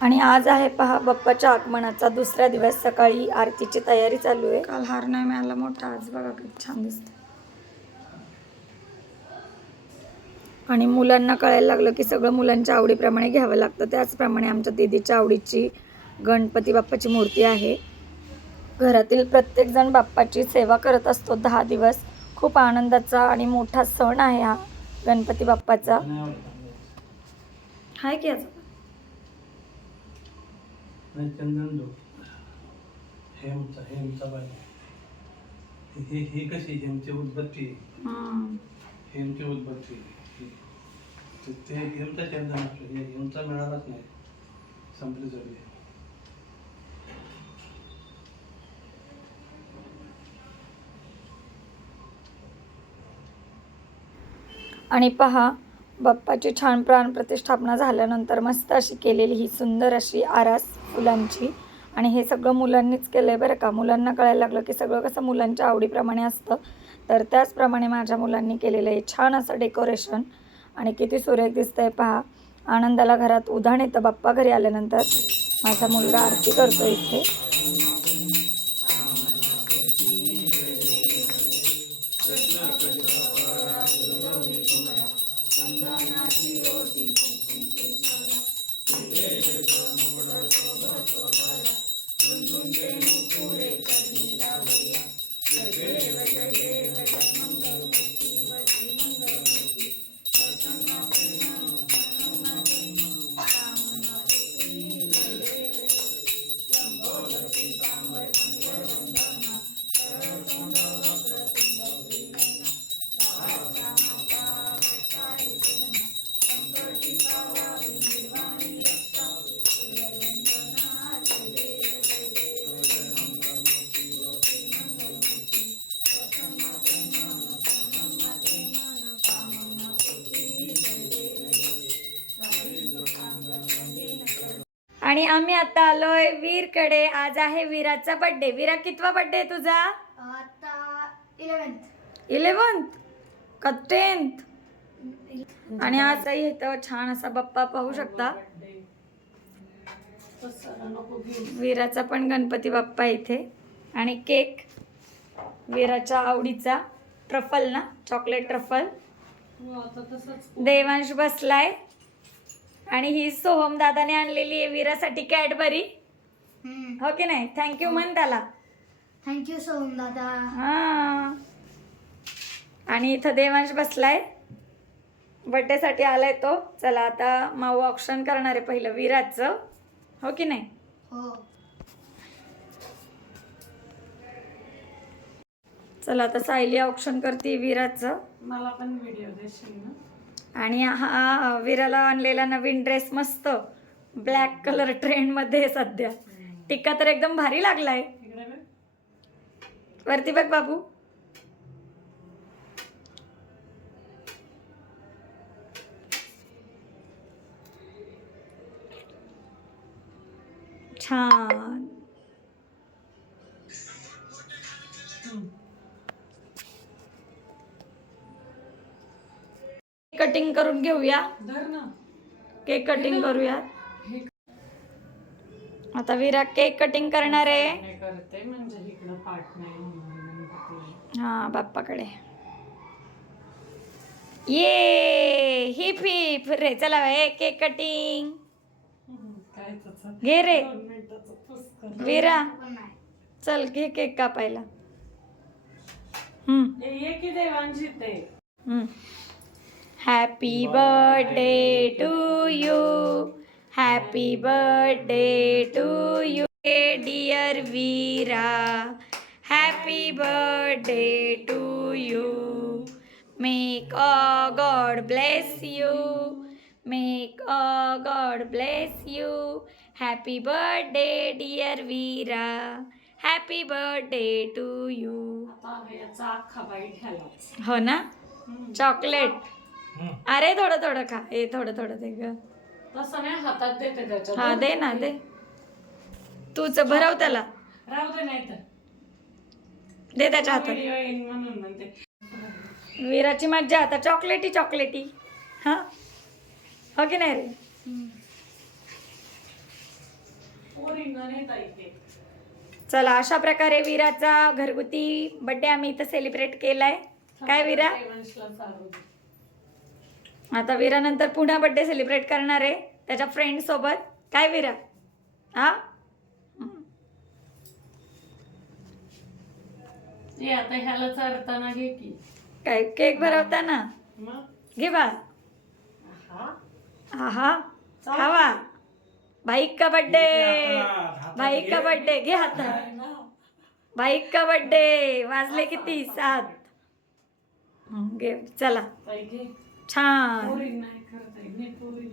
आणि आज आहे पहा बाप्पाच्या आगमनाचा दुसरा दिवस. सकाळी आरतीची तयारी चालू आहे. काल हार नाही मिळाला मोठा आज बघा किती छान दिसतं आणि मुलांना कळायला लागलं की सगळं मुलांच्या आवडीप्रमाणे घ्यावं लागतं. त्याचप्रमाणे आमच्या दीदीच्या आवडीची गणपती बाप्पाची मूर्ती आहे. घरातील प्रत्येकजण बाप्पाची सेवा करत असतो. दहा दिवस खूप आनंदाचा आणि मोठा सण आहे हा गणपती बाप्पाचा. आहे की याचा नाही चंदन जो. हेमचा हेमचा बाई हे हे कशी हेमची उदबत्ती हम्म. हेमची उदबत्ती ही. ते- ते हेमचा चंदन असतो. हे हेमचा मिळालाच नाही. संपली सगळी आणि पहा बाप्पाची छान प्राण प्रतिष्ठापना झाल्यानंतर मस्त अशी केलेली ही सुंदर अशी आरास. फुलांची. आणि हे सगळं मुलांनीच केलं आहे बरं का. मुलांना कळायला लागलं की सगळं कसं मुलांच्या आवडीप्रमाणे असतं. तर त्याचप्रमाणे माझ्या मुलांनी केलेलं आहे छान असं डेकोरेशन. आणि किती सुरेख दिसतं आहे पहा. आनंदाला घरात उधाण येतं. बाप्पा घरी आल्यानंतर माझा मुलगा आरती करतो इथे. here, right here, right here. आणि आम्ही आता आलोय वीरकडे. आज आहे वीराचा बर्थडे वीरा कितवा बर्थडे तुझा? आता इलेवन्थ इलेवन्थ का टेन्थ आणि आज इथं छान असा बाप्पा पाहू शकता. वीराचा पण गणपती बाप्पा इथे. आणि केक वीराच्या आवडीचा ट्रफल ना? चॉकलेट ट्रफल देवांश बसलाय. आणि ही सोहम दादाने आणलेली आहे वीरासाठी कॅडबरी. हो की नाही? थँक्यू म्हण त्याला. थँक्यू सोहम दादा. हा. आणि इथं देवांश बसलाय. बड्डेसाठी आलाय तो. चला आता माऊ ऑप्शन करणार आहे पहिलं विराजचं हो की नाही? हो. चला आता सायली ऑप्शन करते विराजचं मला पण व्हिडिओ देशील ना? आणि हा विराला आणलेला नवीन ड्रेस मस्त. ब्लॅक कलर ट्रेंडमध्ये आहे सध्या. टिक्का तर एकदम भारी लागलाय. वरती बघ बाबू. छान. कटिंग करून घेऊया. केक कटिंग करूया. हे आता विरा केक कटिंग करणार आहे. हे म्हणजे. हा बाप्पाकडे. ये हिप हिप रे चला ए केक कटिंग घे रे. विरा चल घे केक कापायला. हम्म. हे ये की देवांशी ते. Happy birthday to you happy birthday to you dear Veera happy birthday to you make a God bless you make a God bless you happy birthday dear Veera happy birthday to you हो ना. Chocolate अरे थोडं थोडं खा. ए थोडं थोडं दे ग. तसं नाही हातात देते हा दे ना दे. तूच भरव त्याला. राहू दे नाही तर दे त्याच्या हातात. व्हिडिओ येईन म्हणून म्हणते. विराची मज्जा आता चॉकलेटी चॉकलेटी. हा? हो की नाही रे? येत चला अशा प्रकारे विराचा घरगुती बड्डे आम्ही इथं सेलिब्रेट केलाय. काय विरा? देवांशला चालू दे. आता विरानंतर पुन्हा बड्डे सेलिब्रेट करणार आहे. त्याच्या फ्रेंड सोबत. काय विरा? हा? ये आता ह्याला चारताना घे की. काय केक भरवता ना मग? घे बाळ हा? खावा. भाईक का बड्डे भाईक का बड्डे घे हातात. भाईक का बड्डे वाजले किती? सात. हं, घे. चला. ताई घे. छान. पोरी नाही करत आहे मी पोरी